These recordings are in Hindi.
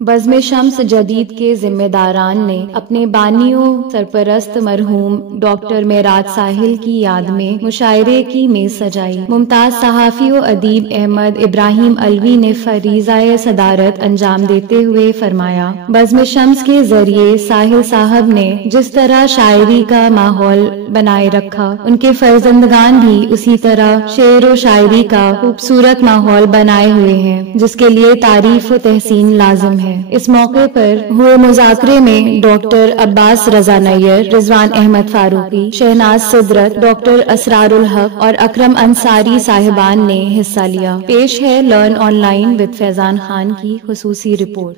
बज़्म शम्स जदीद के जिम्मेदारान ने अपने बानियों सरपरस्त मरहूम डॉक्टर मेराज साहिल की याद में मुशायरे की मेज सजाई। मुमताज सहाफ़ी व अदीब अहमद इब्राहिम अलवी ने फरीज़ाए सदारत अंजाम देते हुए फरमाया, बज़्म शम्स के जरिए साहिल साहब ने जिस तरह शायरी का माहौल बनाए रखा, उनके फर्जंदगान भी उसी तरह शेर व शायरी का खूबसूरत माहौल बनाए हुए हैं, जिसके लिए तारीफ व तहसीन लाजिम है। इस मौके पर हुए मुज़ाकरे में डॉक्टर अब्बास रजा नैयर, रिजवान अहमद फारूकी, शहनाज सिदरत, डॉक्टर असरारुल हक और अकरम अंसारी साहिबान ने हिस्सा लिया। पेश है learn online with Faizan Khan की खुसूसी रिपोर्ट।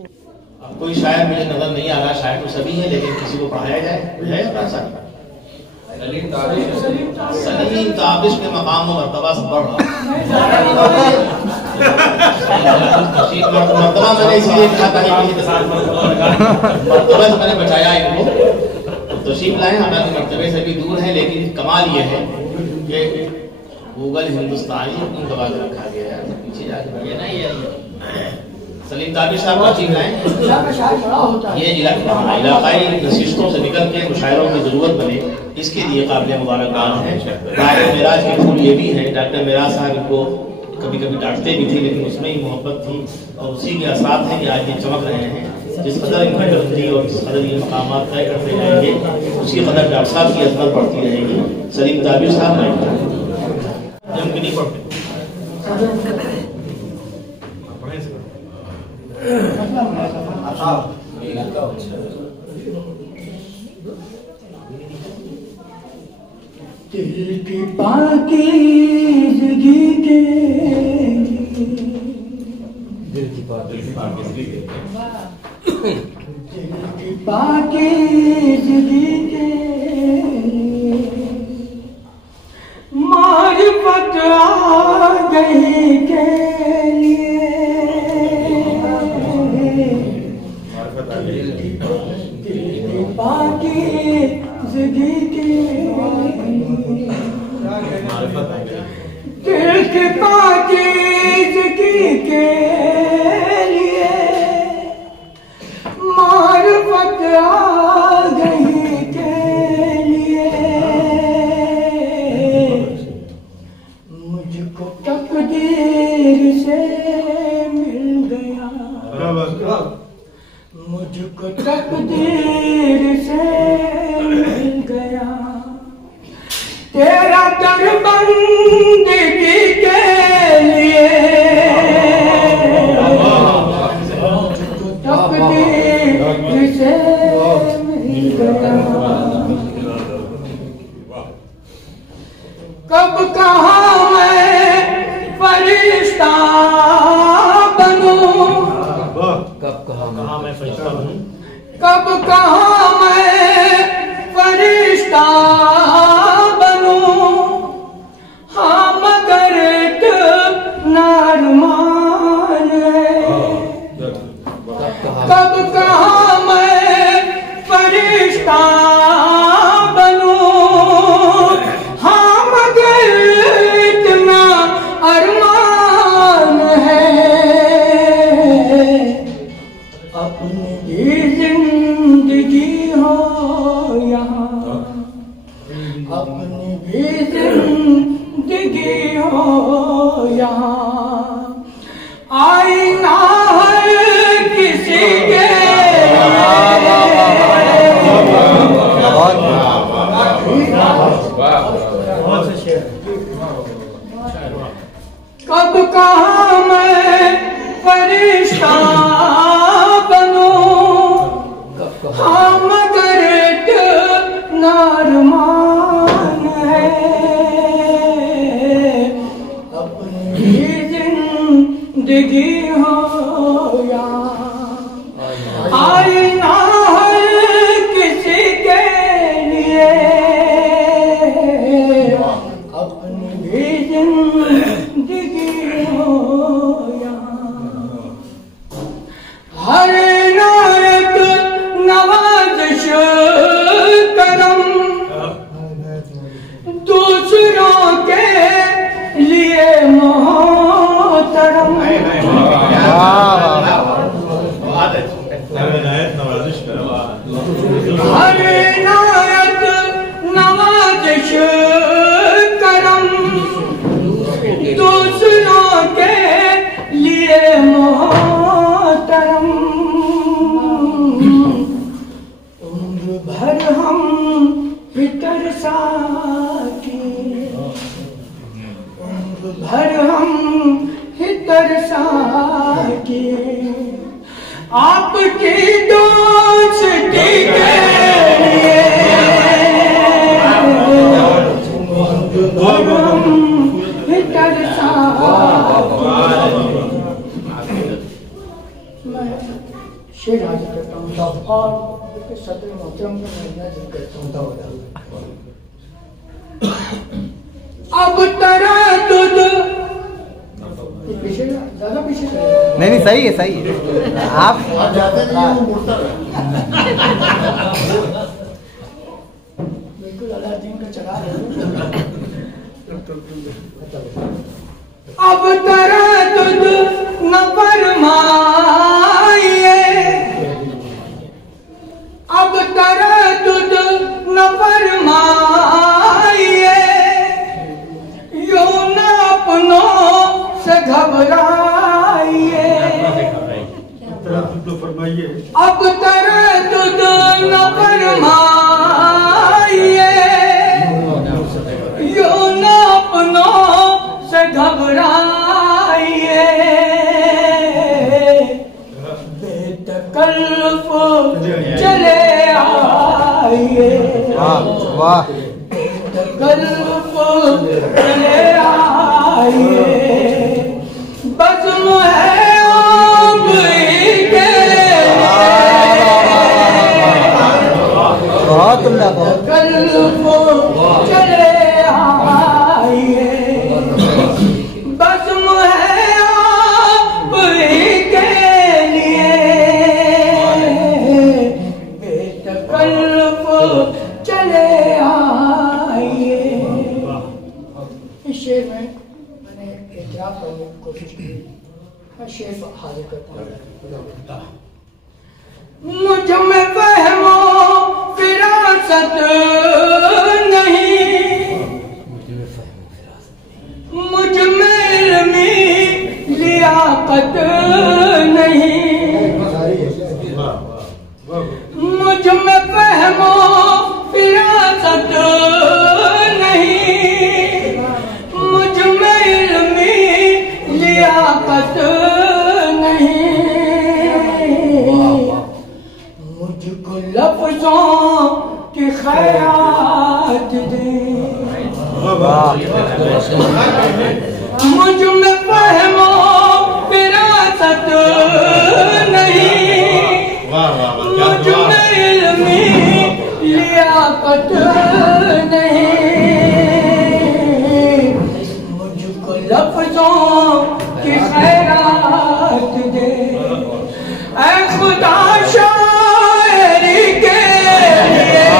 कोई शायर मुझे नजर नहीं आ रहा, शायर तो सभी है, लेकिन किसी को पढ़ाया जाए। सलीम ताबिश के मकाम और मर्तबा से बढ़ रहा मर्तबा मैंने इसलिए कहा था कि मर्तबा से मैंने बचाया इनको, तो तशरीफ लाए, हालांकि मर्तबे से भी दूर है, लेकिन कमाल ये है कि गूगल हिंदुस्तानी क्यों दबा के रखा गया है, पीछे जाके ना ये सलीम ताबिश साहब का चीज है, ये इलाकाई नशिस्तों से निकल के मुशायरों की जरूरत बने, इसके लिए काबिल मुबारकबाद है। डॉक्टर मेराज के फूल ये भी है, डॉक्टर मेराज साहब को कभी कभी डांटते भी थे, लेकिन उसमें ही मोहब्बत थी और उसी के असरात हैं कि आज ये चमक रहे हैं। जिस कदर इनकी बुलंदी और जिस कदर ये मकामात तय करते जाएंगे, उसी कदर डॉक्टर साहब की अजमत बढ़ती रहेगी। सलीम ताबिश साहब जम के नहीं पढ़ते, दिल की पाकीज़गी के दिल की पाकीज़गी के मारिफत आ गई के लिए, पाकीज़गी के दिल की पाकीज़गी के लिए मारिफत आ गई के लिए, मुझको तकदीर से मिल गया, मुझको तकदीर से मिल गया, तेरा दर बंदगी के लिए, मुझको तकदीर से मिल गया। कब कहाँ मैं फरिश्ता बनूं, कब कहाँ मैं फरिश्ता बनूं, कब कहाँ मैं फरिश्ता बनूं, हाँ मगर एक नारमान है, कब कहाँ मैं फरिश्ता बनूं, हाँ मगर इतना अरमान है, अपनी जिंदगी हो यहाँ, अपनी भी जिंदगी हो यहाँ, आईना है किसी के, कब कहाँ मैं फरिश्ता बनूं, हाँ मगर एक नारमान है, अपनी जिंदगी हो यहाँ, आईना है किसी के लिए, अपनी भी जिंदगी हो यहाँ, हर नायक नवाज़िश करम दूसरों के लिए मोहतरम, हर इनायत नवाजिश करम दूसरों के लिए मोहतरम उम्र भर हम फितर साके उम्र भर हम फितर साके आपकी दोस्ती के लिए मैं शेर हाजिर करता हूँ और सत्र मोहतरम का महीना जिक्र करता हूँ। अब तरद्दुद पीछे ज्यादा पीछे नहीं सही है सही है आप बिल्कुल अलादीन का चढ़ा रहे अब तरद्दुद न फरमाइए अब तरद्दुद न फरमाइए यूं न अपनों से घबराइए अब तरद्दुद न फरमाइए यूं न अपनों से घबराइए बेतकल्लुफ चले आइए बेतकल्लुफ चले आइए बज़्म है आप ही के बहुत उम्दा बेतकल्लुफ चले आइए बज़्म है आप ही के लिए बेतकल्लुफ चले आइए। इस शेर में मैंने एतराफ़ करने की कोशिश की। मैं शेर हाजिर करता हूँ। मुझ में फ़हमो फिरासत नहीं मुझ में इल्मी लियाकत नहीं मुझ में फ़हमो फिरासत नहीं मुझ में इल्मी लियाकत नहीं मुझको लफ्ज़ों की खैरात दे मुझ में फ़हमो फिरासत नहीं मुझ में इल्मी लियाकत नहीं मुझको लफ्ज़ों की खैरात दे ऐ खुदा शायरी के लिए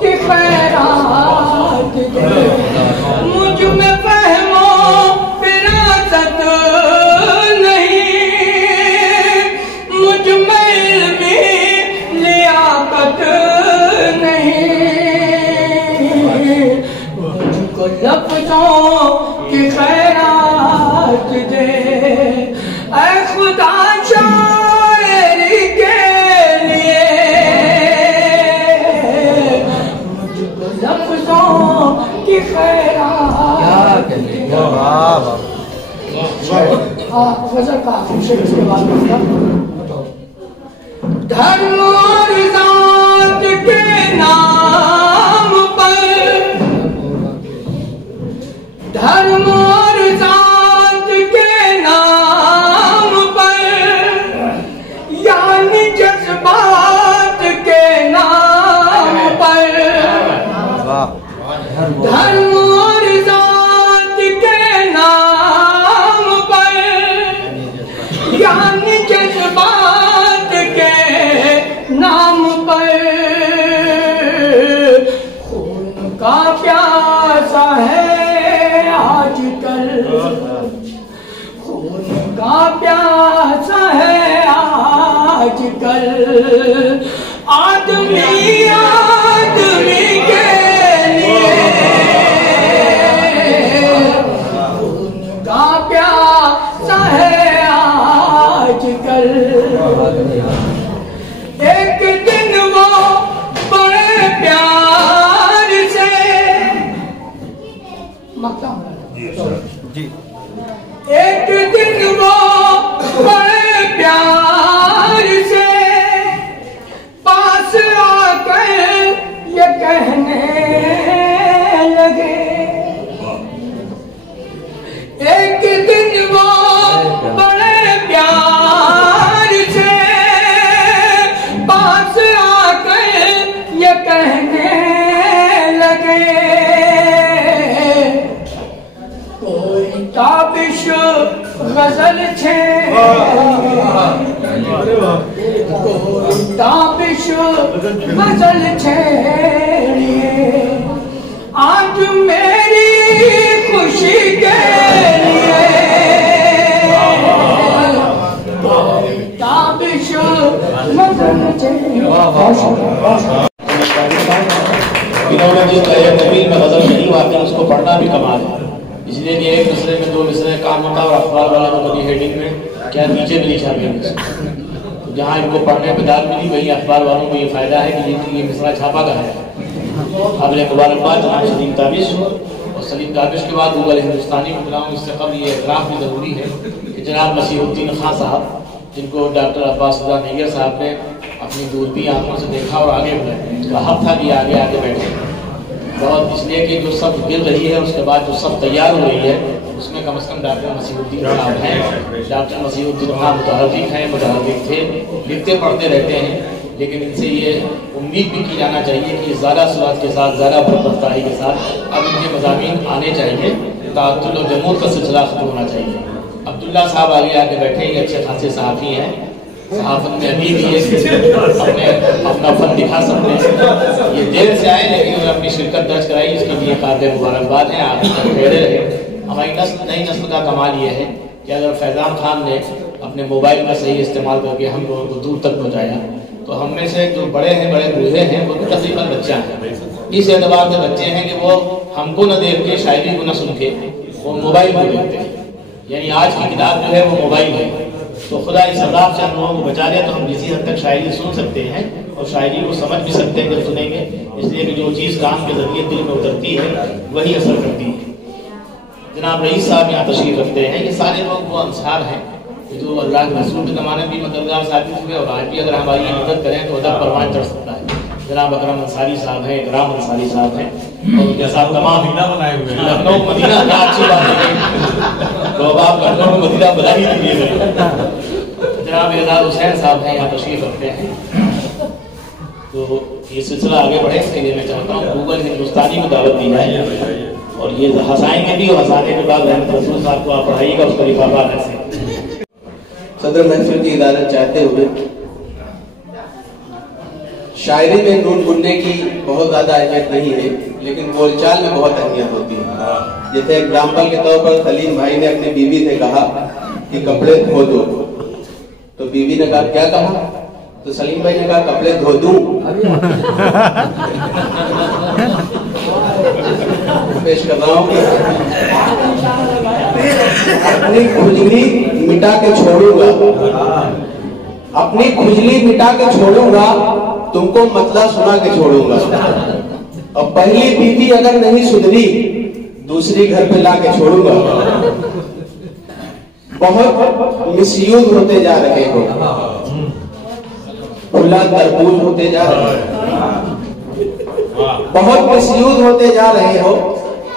की खैरात दे मुझ में फ़हमो फिरासत नहीं मुझ में इल्मी लियाकत नहीं मुझको लफ्ज़ों की खैरात दे ऐ खुदा शायरी के लिए मुझको लफ्ज़ों की खैरात दे। गज़ल का आखिरी शेर इसके बाद धर्म और ज़ात के नाम पर धर्म और ज़ात के नाम पर यानी जज्बात के नाम पर धर्म और ज़ात के नाम पर यानी जज्बात के नाम पर खून का प्यासा है आज का प्यासा है आजकल आदमी आदमी के लिए, उनका प्यासा है आजकल। एक दिन वो बड़े प्यार से जी, एक दिन वो बड़े प्यार से पास आकर ये कहने लगे, एक दिन वो बड़े प्यार से पास आकर ये कहने लगे, कोई ताबिश गजल छे, कोई ताबिश गजल छेड़िए आज मेरी खुशी के लिए, कोई ताबिश गजल छेड़िए। इन्होंने जिस तरह नबील में गजल नहीं वाकई उसको पढ़ना भी कमाल है, इसलिए कि एक मिसरे में दो मिसरे काम होता है और अखबार वाला को कभी हेडिंग में क्या नीचे भी लिखा गया। तो जहाँ इनको पढ़ने पे दाद मिली वही अखबार वालों को ये फायदा है कि ये मिसरा छापा का है। काबिल मुबारकबाद जनाब सलीम ताबिश, और सलीम ताबिश के बाद गूगल हिंदुस्तानी में बुलाऊँ, इससे कबल ये एतराफ़ भी ज़रूरी है कि जनाब मसीहुद्दीन खां साहब, जिनको डॉक्टर अब्बास रज़ा नैयर साहब ने अपनी दूरबीन आंखों से देखा और आगे बढ़े, उनका हक था कि आगे आगे बैठे बहुत, इसलिए कि जो सब गिर रही है उसके बाद जो सब तैयार हो रही है उसमें कम से कम डॉक्टर मसीहुद्दीन साहब हैं। डॉक्टर मसीहुद्दीन खां मुतहर्रिक हैं, मुतहर्रिक थे, लिखते पढ़ते रहते हैं, लेकिन इनसे ये उम्मीद भी की जाना चाहिए कि ज़्यादा सुरात के साथ, ज़्यादा रफ्तारी के साथ अब इनके मज़ामीन आने चाहिए, ताअत्तुल और जमूर का सिलसिला खत्म होना चाहिए। अब्दुल्ला साहब आगे आके बैठे, ये अच्छे खासे सहाफ़ी हैं, सहाफ़त में अभी भी अपना फन दिखा सकते हैं। ये देर से आए लेकिन उन्होंने अपनी शिरकत दर्ज कराई, इसके लिए काबिल मुबारकबाद है। आप खड़े रहे। हमारी नई नस्ल का कमाल ये है कि अगर फैज़ान खान ने अपने मोबाइल का सही इस्तेमाल करके हम लोगों को दूर तक पहुँचाया, तो हम में से जो बड़े हैं, बड़े बूढ़े हैं, वो तकरीबन बच्चा हैं। इस एतबार से बच्चे हैं कि वो हमको न देख के, शायरी को न सुन के, वो मोबाइल को देखते हैं। यानी आज की किताब जो है वो मोबाइल है। तो खुदा इस अज़ाब से हम लोगों को बचा ले तो हम किसी हद तक शायरी सुन सकते हैं और शायरी को समझ भी सकते हैं जब सुनेंगे, इसलिए कि जो चीज़ काम के जरिए दिल में उतरती है वही असर करती है। जनाब रईस साहब यहाँ तशरीफ रखते हैं। ये सारे लोग वो अंसार हैं जो अल्लाह के रसूल के ज़माने में भी मददगार साबित हुए और आज भी अगर हमारी मदद करें तो अदब परवान चढ़ सकता है। जनाब अकरम अंसारी साहब हैं, इकराम अंसारी साहब हैं, और उनके साथ तमाम बनाए हुए हैं। लखनऊ मदीना अच्छी बात है तो अब आप लखनऊ मदीना बना ही दीजिए। जनाब एजाज हुसैन साहब हैं, यहाँ तशरीफ रखते हैं। तो ये सिलसिला आगे बढ़े, इसके लिए मैं चाहता हूँ गूगल हिंदुस्तानी में दावत दी जाए और ये हंसाएंगे भी, और हंसाने के बाद रहमत रसूल साहब को आप पढ़ाइएगा, उसका लिफाफा ऐसे। सदर महफिल की इजाजत चाहते हुए, शायरी में नून बुनने की बहुत ज्यादा अहमियत नहीं है, लेकिन बोलचाल में बहुत अहमियत होती है। जैसे एग्जाम्पल के तौर पर सलीम भाई ने अपनी बीवी से कहा कि कपड़े धो दो, तो बीवी ने कहा क्या कहा, तो सलीम भाई ने कहा कपड़े धो दूं। पेश कर रहा हूँ, अपनी खुजली मिटा के छोड़ूंगा, अपनी खुजली मिटा के छोड़ूंगा, तुमको मतलब सुना के छोड़ूंगा। और पहली बीवी अगर नहीं सुधरी, दूसरी घर पे ला के छोड़ूंगा। बहुत मिसयूज होते जा रहे हो, खुला तरबूज होते जा रहे हो, बहुत मिसयूज होते जा रहे हो,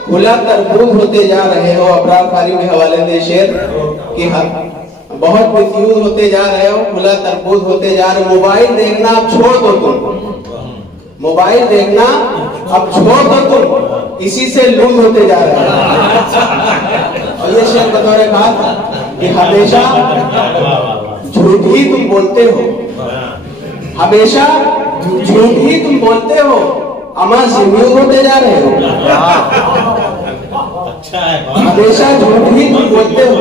खुला तरबूज होते जा रहे हो। अबरार खारी के हवाले से शेर कि बहुत मिसयूज होते जा रहे हो, खुला तरबूज होते जा रहे हो। मोबाइल देखना अब छोड़ दो तुम, मोबाइल देखना अब छोड़ दो तुम, इसी से लूज होते जा रहे हो। और ये शेर बतौर खास कि हमेशा झूठ ही तुम बोलते हो, हमेशा झूठ ही तुम बोलते हो, अमा जिम्मेदार होते जा रहे हो। हमेशा झूठ ही तुम बोलते हो,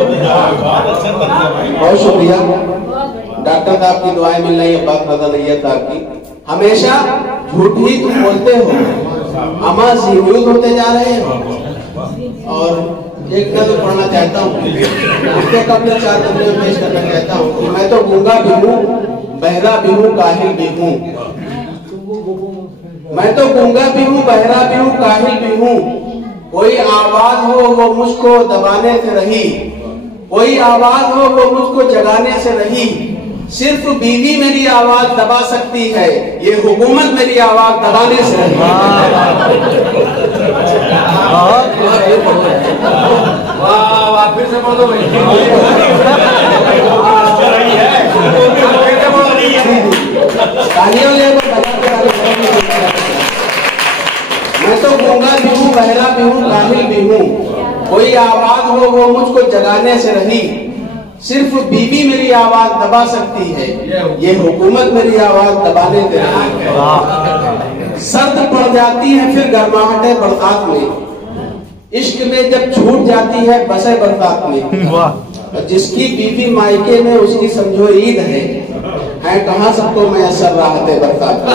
डॉक्टर साहब की दुआएं मिल रही है, अब्बास रजा नैयर साहब की। हमेशा झूठ ही तुम बोलते हो, अमा जीवित होते जा रहे हो। और एक नज़र पढ़ना चाहता हूँ, उसके कब्ल 4 बंदे में पेश करना चाहता हूँ कि मैं तो गूंगा भी हूँ, बहरा भी हूँ, काहिल भी हूँ। मैं तो गूंगा भी हूँ, बहरा भी हूँ, काहिल भी हूँ। कोई आवाज हो वो मुझको दबाने से रही, कोई आवाज हो वो मुझको जगाने से रही। सिर्फ बीवी मेरी आवाज दबा सकती है, ये हुकूमत मेरी आवाज दबाने से रही। वाह, फिर से बोलो भाई। मैं तो गूंगा भी हूँ, बहरा भी हूँ, काहिल भी हूँ। कोई आवाज हो वो मुझको जगाने से रही। सिर्फ बीवी मेरी आवाज दबा सकती है, ये हुकूमत मेरी आवाज दबाने से रही। सर्द पड़ जाती है फिर गर्माहटें बरसात में, इश्क में जब छूट जाती है बसे बरसात में। जिसकी बीवी मायके में उसकी समझो ईद है कहाँ सबको मैसर राहते बरसात में।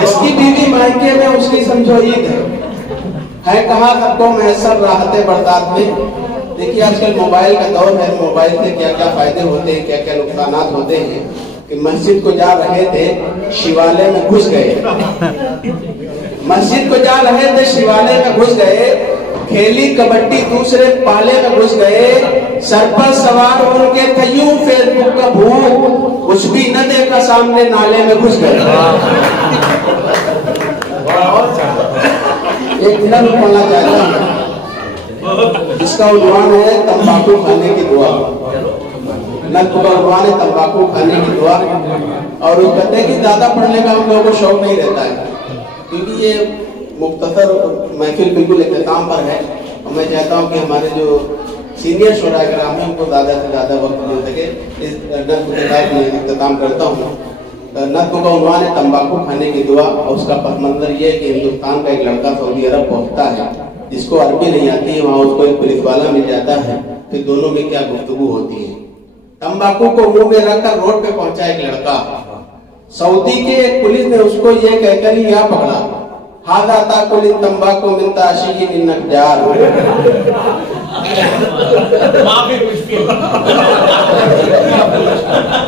जिसकी बीवी मायके में उसकी समझो ईद है कहाँ सबको मैसर राहते बरसात में। देखिए आजकल मोबाइल का दौर है, मोबाइल से क्या क्या फायदे होते हैं, क्या क्या नुकसान होते हैं। कि मस्जिद को जा रहे थे, शिवालय में घुस गए। मस्जिद को जा रहे थे, शिवालय में घुस गए। खेली कबड्डी दूसरे पाले में घुस गए। सर पर सवार उनके थयूं फेसबुक का भूत, कुछ भी न देखा सामने नाले में घुस गए। एक मिनट पढ़ना चाहता हूँ, इसका उन्वान है तंबाकू खाने की दुआ। उन्वान है तंबाकू खाने की दुआ। और वो कहते हैं कि ज्यादा पढ़ने का हम लोगों को शौक नहीं रहता है, क्योंकि ये मुख्तसर महफिल बिल्कुल इख्तिताम पर है। और मैं चाहता हूँ कि हमारे जो सीनियर शुरा कराम है उनको ज्यादा से ज्यादा वक्त मिल सके। इस नज़्म के साथ मैं इख्तिताम करता हूँ। नज़्म का उन्वान है तंबाकू खाने की दुआ। और उसका पस मंजर ये है कि हिंदुस्तान का एक लड़का सऊदी अरब पहुंचता है, जिसको अरबी नहीं आती है। वहां उसको एक पुलिस वाला मिल जाता है, फिर दोनों में क्या गुफ्तगू होती है। तंबाकू को मुंह में रखकर रोड पे पहुंचा एक लड़का। सऊदी के एक पुलिस ने उसको ये कहकर ही यहाँ पकड़ा, हादा ताकुल तंबाकू मिन ताशिकिन नजार।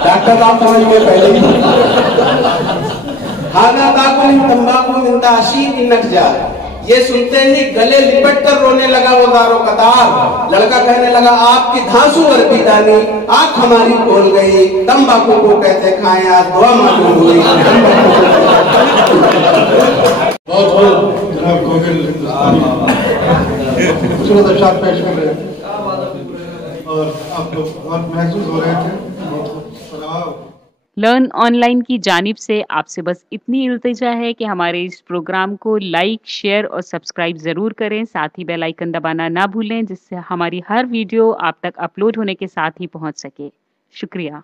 डॉक्टर साहब समझ में पहले ही, हादा ताकुल तंबाकू मिन ताशिकिन नजार। ये सुनते ही गले लिपट कर रोने लगा वो दारो कतार। लड़का कहने लगा, आपकी धांसू अरबी दानी आंख हमारी खोल गई, तंबाकू को कैसे खाएं आज दुआ मालूम हुई। बहुत बहुत जनाब गोविल खूबसूरत अशार पेश कर रहे हैं और आप लोग बहुत महसूस हो रहे थे। लर्न ऑनलाइन की जानिब से आपसे बस इतनी इल्तिजा है कि हमारे इस प्रोग्राम को लाइक, शेयर और सब्सक्राइब ज़रूर करें। साथ ही बेल आइकन दबाना ना भूलें, जिससे हमारी हर वीडियो आप तक अपलोड होने के साथ ही पहुंच सके। शुक्रिया।